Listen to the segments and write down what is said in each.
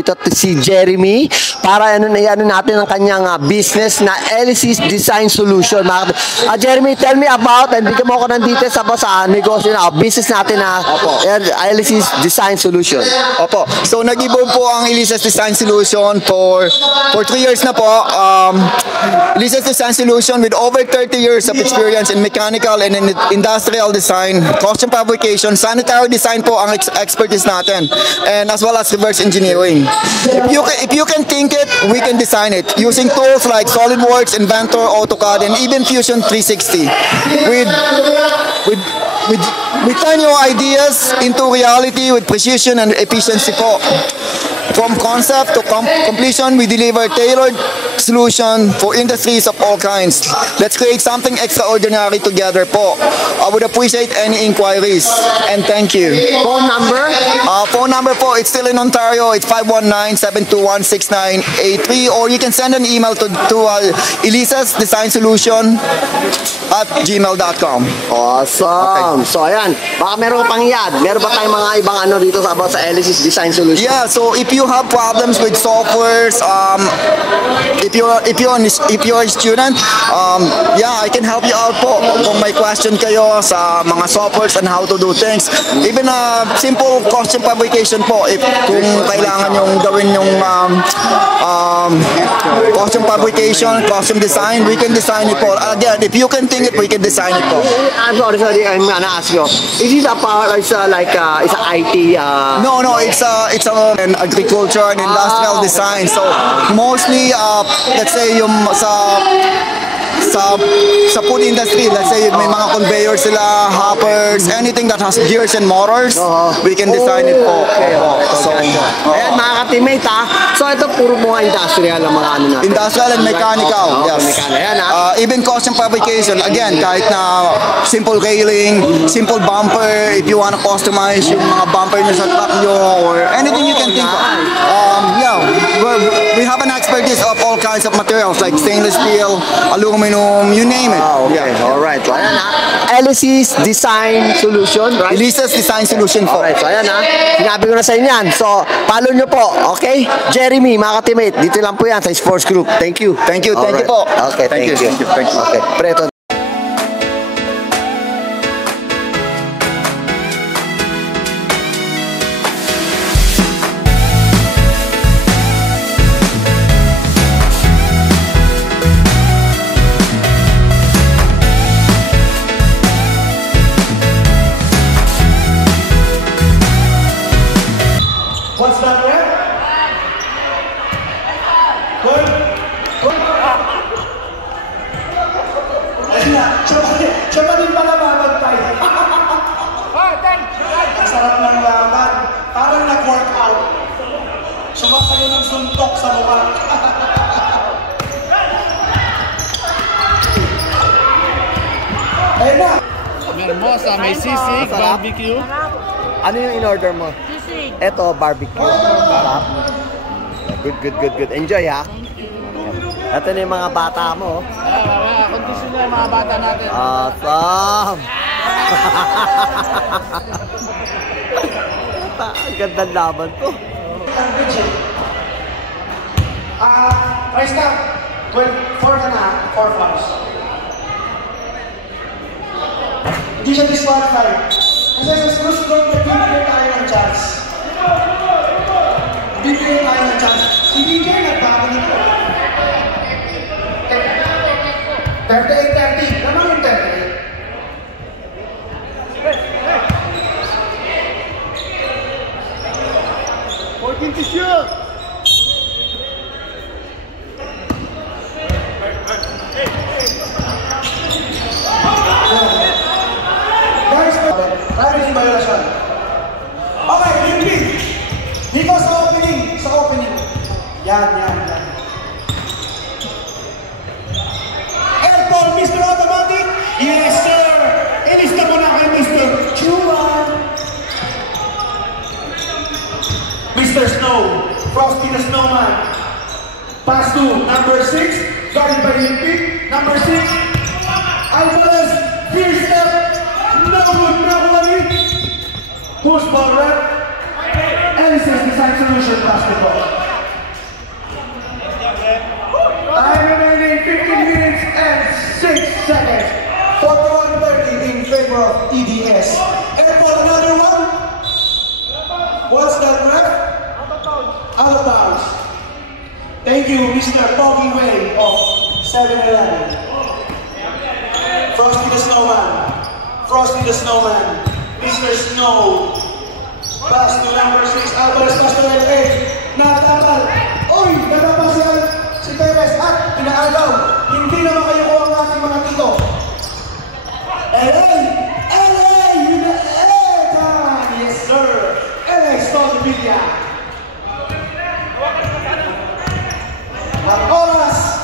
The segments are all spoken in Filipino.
nandito si Jeremy para ano natin ang kanyang business na Elysis Design Solution. Jeremy, tell me about, and bigyan mo ako ng details sa negosyo na business natin na Elysis Design Solution. Opo. So nag-evolve po ang Elysis Design Solution for 3 years na po. Elysis Design Solution with over 30 years of experience in mechanical and in industrial design, custom fabrication, sanitary design po ang expertise natin, and as well as reverse engineering. If you can think it, we can design it using tools like SolidWorks, Inventor, AutoCAD, and even Fusion 360. We turn your ideas into reality with precision and efficiency po. From concept to completion, we deliver tailored solution for industries of all kinds. Let's create something extraordinary together po. I would appreciate any inquiries. And thank you. Phone number? Phone number po, it's still in Ontario. It's 519-721-6983. Or you can send an email to elysisdesignsolution@gmail.com. Awesome. Okay. So ayan, baka meron pang yan. Meron ba tayong mga ibang ano dito about sa Elysis Design Solution? Yeah, so if you have problems with softwares, if you're a student, yeah, I can help you out po. Kung may question kayo sa mga softwares and how to do things, even simple custom fabrication po, if kung kailangan yung gawin yung custom fabrication, custom design, we can design it po. Again, if you can think it, we can design it po. I'm sorry, I'm gonna ask you. Is it a part? It's like it's a IT? No, it's an agriculture and industrial design. So mostly, let's say yung sa food industry, let's say may mga conveyors sila, hoppers, anything that has gears and motors, we can design it po. Okay. So, ayan mga ka-teammate So ito puro mga industrial ang mga ano natin. Industrial and mechanical. Yes. Even custom fabrication, again, kahit na simple railing, simple bumper, if you want to customize yung mga bumper nyo sa truck nyo, or anything you can think of. Yeah, we have an expertise of all kinds of materials like stainless steel, aluminum, you name it. Okay, alright. So ayan Elysis Design Solution, right? Elysis Design Solution po. Alright, so ayan sinabi ko na sa inyo yan. So, follow nyo po, okay? Jeremy, mga ka-teammate, dito lang po yan sa Sports Group. Thank you. Thank you po. Okay, thank you. Okay, preto. What's that there? Good? Ayun na, siya pa din pala babantay. Ang sarap ng laban. Parang nag-workout. Sumasayo ng suntok sa mukha. Ayun na. Hermosa, may sisig, barbecue. Ano yung in-order mo? Sisig. Ito, barbecue. Sarap. Good. Enjoy Ito na yung mga bata mo. Kondisyon na yung mga bata natin. Awesome. Ang gandang laban to. Price tag. 4 ka na, 4 flowers. Hindi siya disqualified. Kasi sa susunod, nagbibigay tayo ng chance. Bibigyan tayo ng chance. Si DJ nagbago nito. 38-30. Naman yung 38. Guys, tayo rin yung violasyon. Okay, repeat. Dito sa opening. Yan. Airborne, Mr. Automatic. Yes, sir. Ilista mo na kay Mr. Chua. Mr. Snow. Frosty the Snowman. Pass to number 6. Guarded by Olympic. Number 6. Alvarez. First step. No worry. Who's ball rep? Elysis Design Solution Basketball. Out of bounds. Thank you, Mr. Poggy Way of 7-Eleven. Frosty the Snowman. Frosty the Snowman. Mr. Snow. Pass to number 6. Alvarez pass to LA. Natatal. Uy! Natapasan si Perez at pinaagaw. Hindi na makayaw ang ating mga tito. LA! LA! Yes, sir! LA Stolvilla. Ang oras,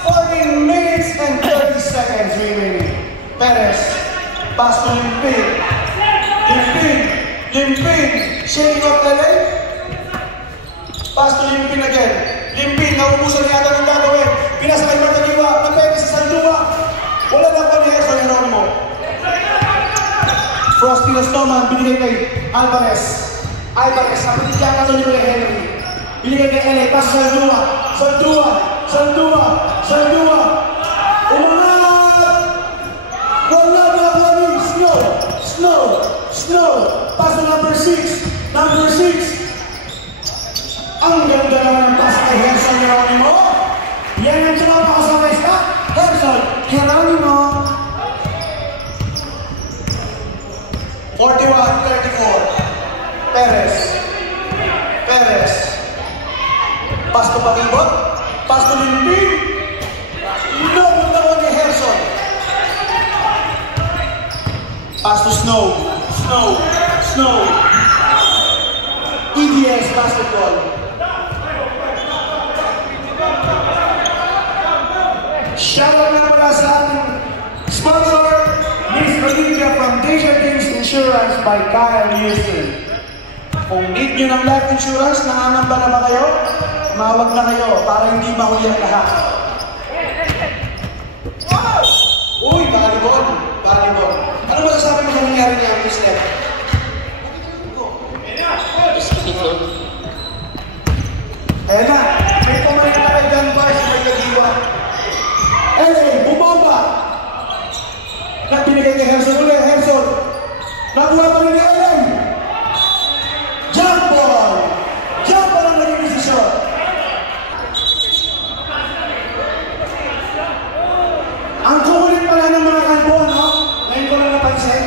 14 minutes and 30 seconds remaining. Perez, pass to Limpin. Limpin, shaking off LA. Pass to Limpin again. Limpin, naubusan yata ng gagawin. Pinasakay mo ng iwa, napeke sa Sandua. Wala na pa niya sa Geronimo. Frosty the Snowman, binigay kay Alvarez. Alvarez, napinigyan ka to ni Henry. Binigay kay LA, pass sa Sandua. Umangat! Wala na running. Snow. Pass to number 6. Ang ganda naman ng pass kay Gerson Geronimo. Yan ang tumama ko sa Westa. Gerson Geronimo. 41-34. Perez. Pass to Pakibot. Pass to Limpin. Lobong naman ni Gerson. Pass to Snow. EBS basketball. Shoutout na pala sa ating sponsor, Miss Olivia from Desjardins Insurance by Kyle Houston. Kung need nyo ng life insurance, nangangamba na ba kayo? Mawag na kayo para hindi mahuli ang lahat. Uy, volleyball. Ano masasabi mo sa nangyari niya, Miss Lep? Ayan na, may kumain na kay Dan Bars, may kagiwa. Bumaba! Nagbinigay kay Gerson ulit, nakuha pa rin ni Ellen. Jump ball ang naging desisyon. Ang kukulit pala ng mga kalbo, no? Ngayon ko lang napansin.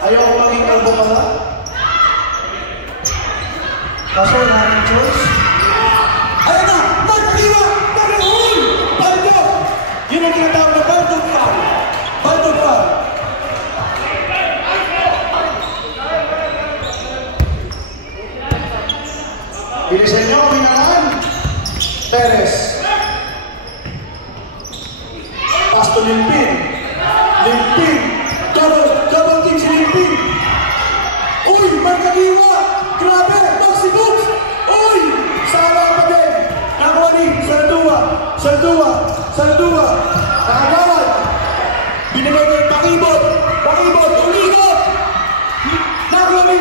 Ayoko maging kalbo pala. Kaso wala ng choice. Ayun na! Nagkiwa! Nagahul! Baldog! Yun ang tinatawag na Baldog foul. Bilisan nyo, minaman. Perez. Pass to Limpin. Double team si Limpin. Uy, magkagiwa! Grabe! Maxi Books! Uy! Sama pa din! Nakuha ni Sandua! Nakagawan! Binigay kay Pakibot! Uligot! Nakuha ni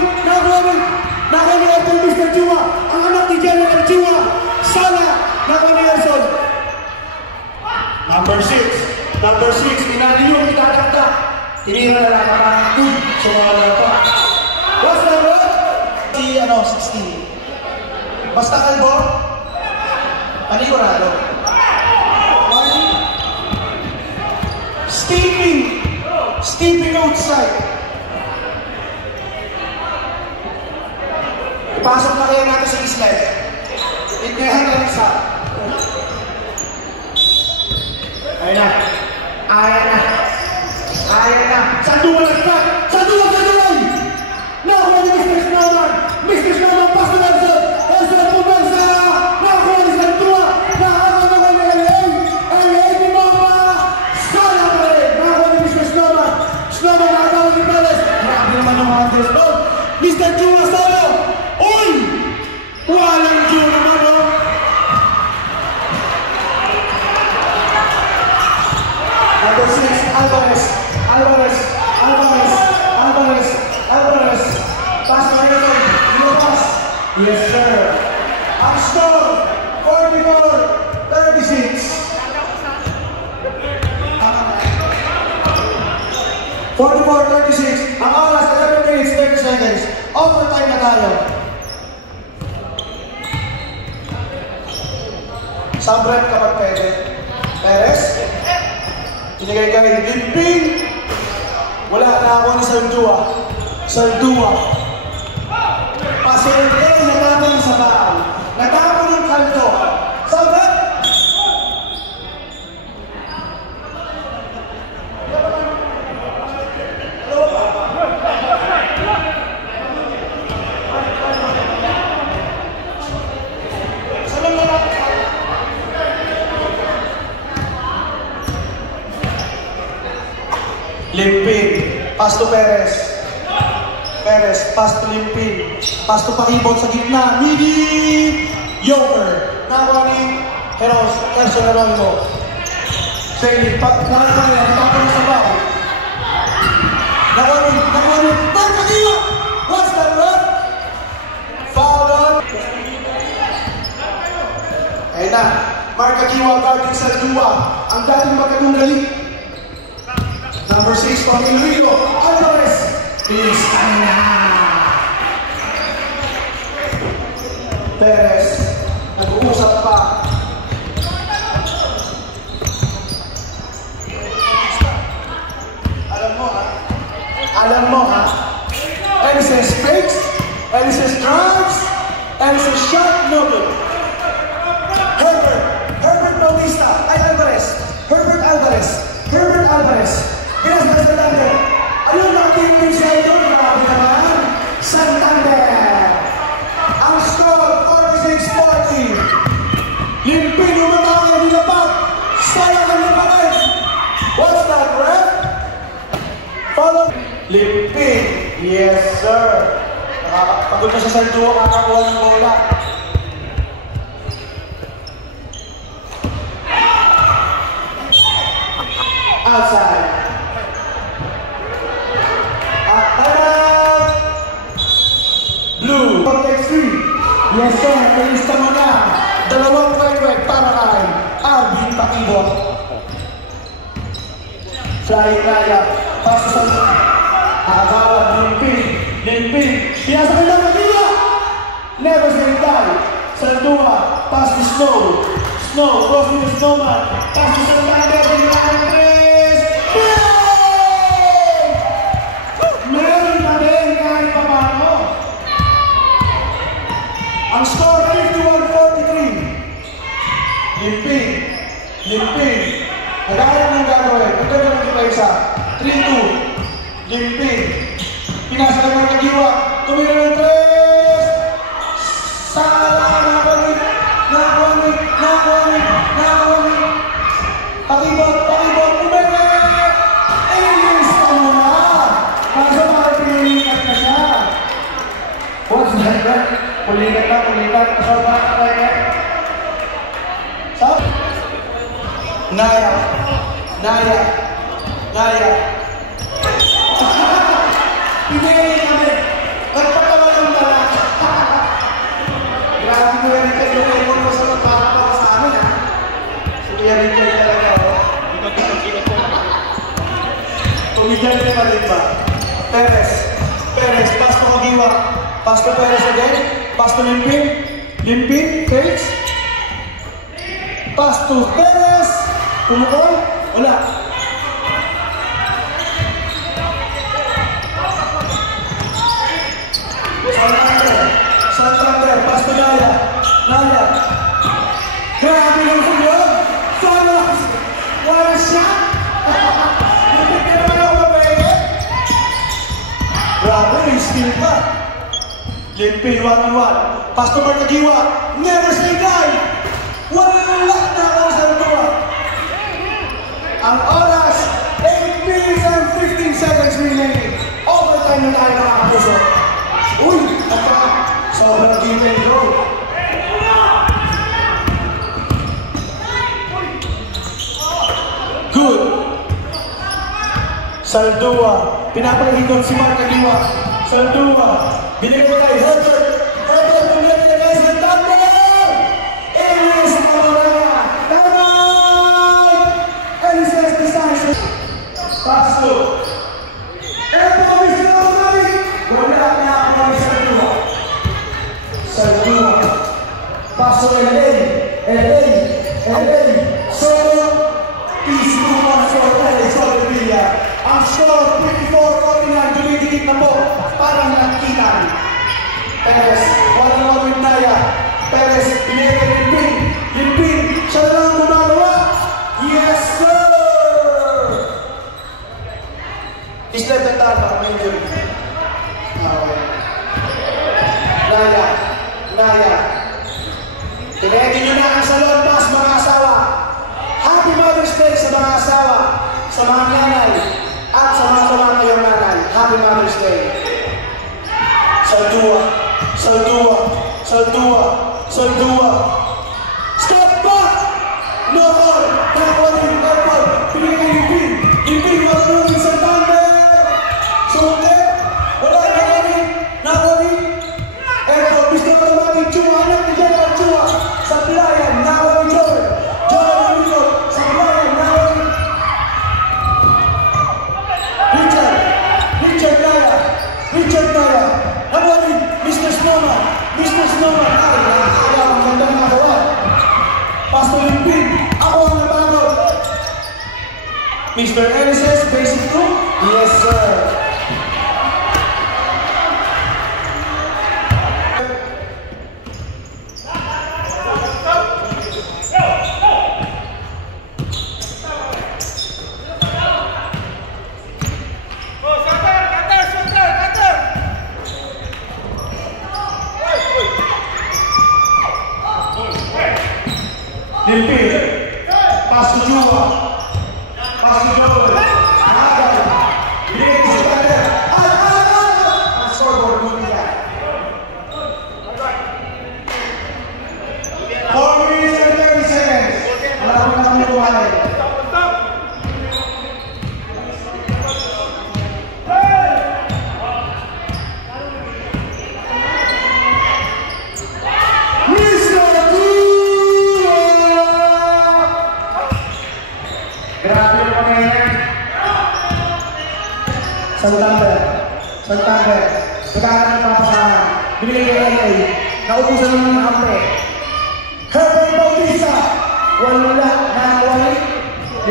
Apple Mr. Chua! Ang anak ni General Chua! Sana! Nakuha ni Gerson! Number 6, inali yung itatakta. Tinira na lang ang good sa mga lapa. What's that word? 16. Basta kalbo, panigurado. Steeping outside. Ipasok na kaya natin sa islet. Itnehan lang isa. Ayan na. Sandua nagkat! Sandua! Nakuha ni Mr. Snowman! Pass to Gerson! Pumersa! Nakuha ni Sandua! Nakakakuha ni LA! Bumaba! Sana pa rin! Nakuha ni Mr. Snowman! Nakatawa ni Perez! Grabe naman ang mga Gerson! Mr. Chua solo! Uy! Walang Chua naman, no? Number 6, Alvarez. Pass to Gerson. Yes, sir. Ang score, 44-36. 44-36. Ang oras, 11 minutes, 30 seconds. Overtime na tayo. Sabret kapag pwede. Perez. Pinigay kay Limping. Wala na ako ni Saldua. Saldua. Pasente, natapon sa baal. Natapon ng kalto. Sabret. Limping, pass to Perez. Perez, pass to Limping. Pass to Pakibot sa gitna. Midi Joker. Nakuha ni Erso Heronimo. Sailing, nakakita niya, natapon sa bahay. Nakuha ni Marcadiwa. What's that run? Foul on. Ayun na, Marcadiwa guarding sa Saldua. Ang dating magkatunggali. Number 6, Pamilio Alvarez is Perez, nag-uusap pa. Alam mo ha? Elises fakes, Elises drives, Elises shot, no good. Herbert Bautista, Herbert Alvarez. Pinasas Santander. Ayun ang team ng Sendo. Grabe naman. Santander. Ang score, 46-40. Limping yung matangin, nilapag. Sayang ang nilapagay. What's that, ref? Follow. Limping. Yes, sir. Nakakapagod na sa Sendo, kakakuha ng bola. Outside. Blue. Context 3. Yes sir, kalista mo na. Dalawang kwek para kay Arvin Pakibot. Flying Raya. Pass sa Agawan. Limping. Pinasa ka lang Manila. Never say die. Saldua. Pass to Snow. Crossing the Snowman. Pass to Santander. Pinaka Tres. Meron pa rin kahit pa paano. Ang score 51-43. Limping. Nag-aaral ng gagawin. Ito na lang kita isa. 3-2. Limping. Pinasa ng Marcadiwa. Tumira ng Tres. Sala. Nakakuha. Pakibot. Umere. Ilis ka mo na. Kaso makapilikat na siya. What's that, bro? Pulikat. Kasal pa na kaya. Saan? Naya. Pinigay kami. Nagpatawa ng tala. Grabe mo yan ito yung ipon mo sa magpapakawa sa amin, ha? Sige yan ito yung talaga, o. Tumigyan niya pa rin ba? Perez, pass to Magiwa. Pass to Perez again. Pass to Limping, takes. Pass to Perez. Tumukol. Wala. Santander, pass to Naya. Grabe yung yun. Solos. Wala siya. Lupit ka naman ako mabayin. Grabe, may skill pa. Limping, 1-on-1. Pass to Marcadiwa. Never say die. Wala na ako sa Saldua. Ang oras, 8 minutes and 15 seconds remaining. Overtime na tayo nakakapuso. Uy! Sobrang give and go. Good. Saldua. Pinapalihikon si Marcadiwa. Saldua. Binigay kay Herbert. Binigay kay Santander. Ilis na Morena. Naman! Elises Design. Pass to. Eto kami sila umay. Wala na ako ni Saldua. Pass to LA. LA, Soto, Peace, Tumas, LA, Sotovilla. Ang score, 54-49, dumidikit na po, parang nagkitan. Perez, one-on-one with Naya. Perez, inere Limpin. Limpin, siya na lang gumagawa. Yes, sir! He's left the target, may injury. Okay. Naya. Tinegin nyo na ang salon pass, mga asawa. Happy Mother's Day sa mga asawa, sa mga nanay, at sa mga ngayong nanay. Happy Mother's Day. Saldua. Step back! No more! Purple! Pinigay Limpin! Limpin, marunong sa Santander! Sumunod! Wala Nawari! Airport, Mr. Automatic, Chua! Anak ni General Chua! Sa Playan, Nawari Joel! Joel Amigo! Sa Playan, Nawari! Richard Naya! Nawari! Mr. Snowman! Ay, nakakaya ang gandang nakawa! Pastor Limpin! Ako ang nabago! Mr. Elises, basic 2? Yes, sir! Limpin, pass to Jua, pass to Joel, Nagal, binigay sa Santander, ang scoreboard mo niya. 4 minutes and 30 seconds, wala ko na kami buhay. Grabe yung mga yan. Santander. Pagkakaroon ng papasahan. Binigay kay LA. Naubusan ng mga kampe. Herbert Bautista. Wala. Nakawali.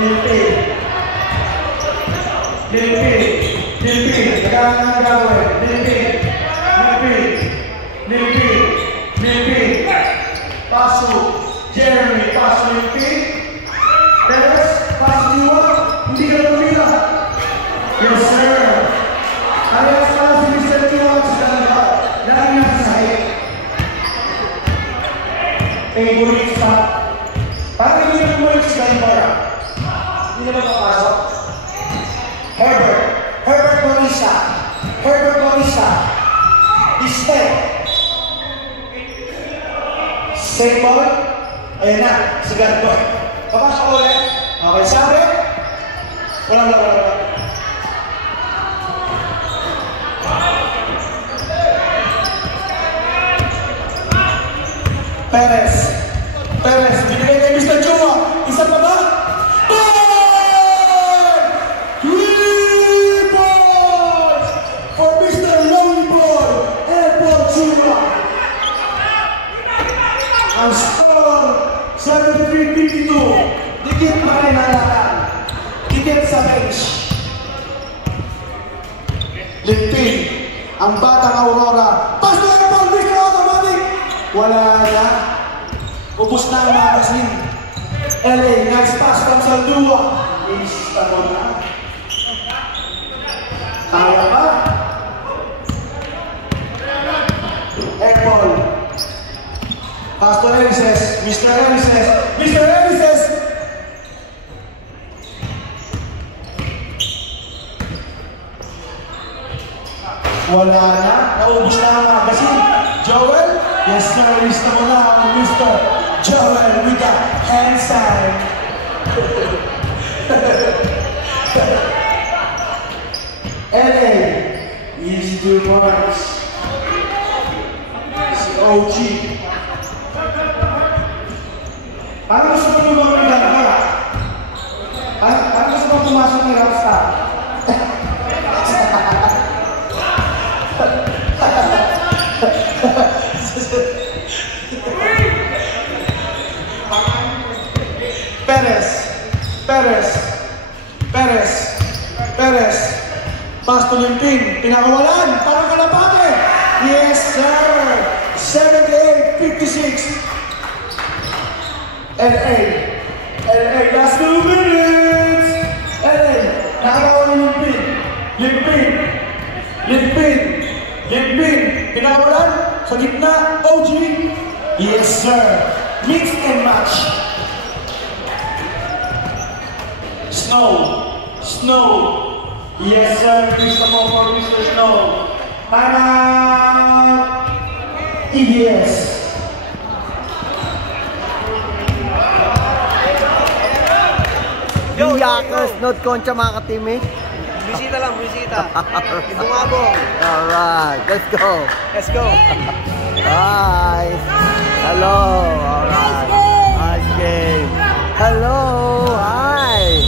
Limpin. Pagkakaroon ng gawin. Limpin. Paso. Jeremy. Paso Limpin. Perez. Paso Jua. Hindi ka lang pila. Yes, sir. Alias pala si Mr. Jua sa kanila. Lagi na sa sahig. Favorite spot. Parang hindi na bumalik si Galibara. Hindi na ba papasok? Herbert Morisa. Step. Safe ball. Ayan na, si Galibara. Papasok ulit. Okay, sabi. Walang. Perez, binigay kay Mr. Chua. Isa pa ba? 3 points for Mr. Lollipop, Airport Chua. Ang score, 73-52. Dikit pa rin halakan. Dikit sa bench. Limpin, ang batang Aurora. Pastor Airport, Mr. Automatic. Wala na. Ubus na ang magasin. LA, nice pass from Saldua. Ista mo na. Kaya ba? Ekpol. Pastor Elises. Mr. Elises. Wala na. Naubos na ang magasin. Joel? Yes, sir. Lista mo na ang Mr. Joel with the hand sign. LA is 2 points. Si OG. Paano gusto mo lumamig ka? Paano gusto mo pumasok ni Rockstar? Perez. Perez. Perez. Perez. Pass to Limping. Pinakawalan. Parang kalapate. Yes, sir. 78-56. LA. LA. Last 2 minutes. LA. Nakakawalan ni Limping. Limping. Limping. Limping. Pinakawalan. Sa gitna. OG. Yes, sir. Mix and match. Snow. Snow. Yes, sir. Please come on for Mr. Snow. Time out. Yes. Yakers, not Concha mga ka-teammate. Bisita lang, bisita. Bungabong. Alright, let's go. Let's go. Nice. Hello. Alright. Nice game. Hello. Hi.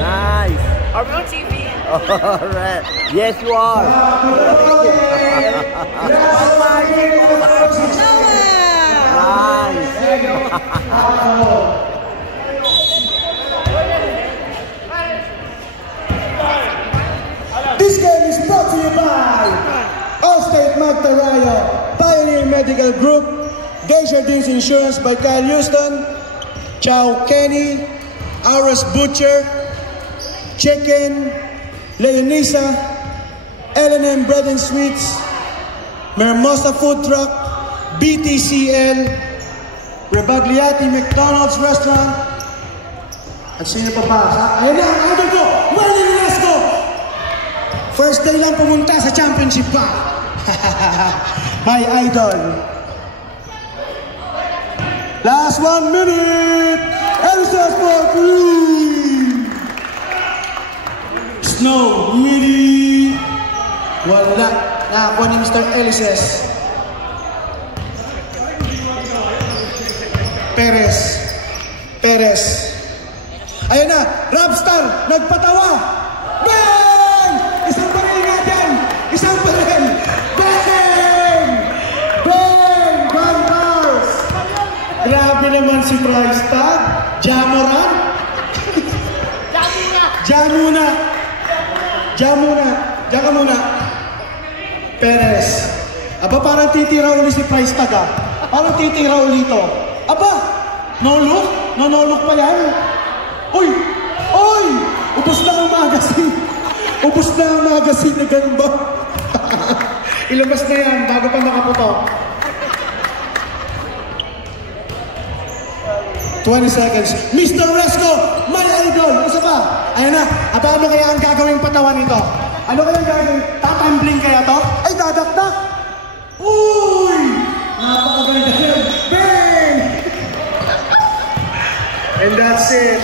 Nice. Are we on TV? Alright. Yes, you are. Nice. This game is brought to you by Allstate Magda Raya, Pioneer Medical Group, Desjardins Insurance by Kyle Houston, Chow Kenny, Aras Butcher, Chicken, Leonisa, L&M Bread and Sweets, Mermosa Food Truck, BTCL, Rebagliati McDonald's Restaurant, at sino pa ba? Ayun na, ang idol ko, Marlon Velasco! First day lang pumunta sa championship pa. My idol. Last 1 minute. Elsa for 3. Snow, really. Wala. Nakakuha ni Mr. Elises. Perez. Perez. Ayun na. Rapstar. Nagpatawa. Bang! Isang baril nga dyan! Isang baril! Bang! Bang! Bangers! Grabe naman si Price Tag. Jamoran? Jamuna! Jamuna! Diyan ka muna. Perez. Aba, parang titira uli si Price Tag ah. Parang titira uli ito. Aba! No look? No look pa yan? Uy! Uy! Ubus na ang magazine! Ubus na ang magazine na ganun ba? Ilabas na yan bago pa makaputok. 20 seconds. Mr. Resco, my idol! Isa pa? Ayan na. At ano kaya ang gagawing patawan nito? Ano kaya ang gagawin? Tatambling kaya to? Ay, dadakdak! Uy! Napakaganda yan. Bang! And that's it.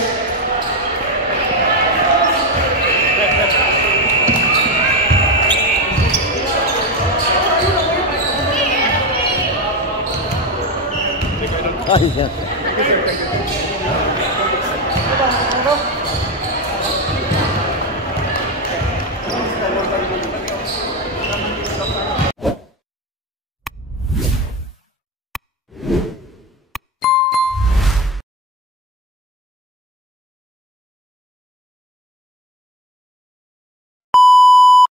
Ay,